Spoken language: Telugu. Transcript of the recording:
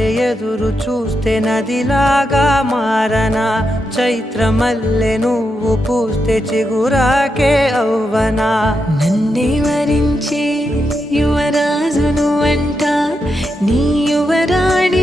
వలె ఎదురు చూస్తే నదిలాగా మారనా, చైత్రమల్లె నువ్వు పూస్తే చిగురాకే అవ్వనా. నన్నే వరించే యువరాజును అంట నీ యువరాజు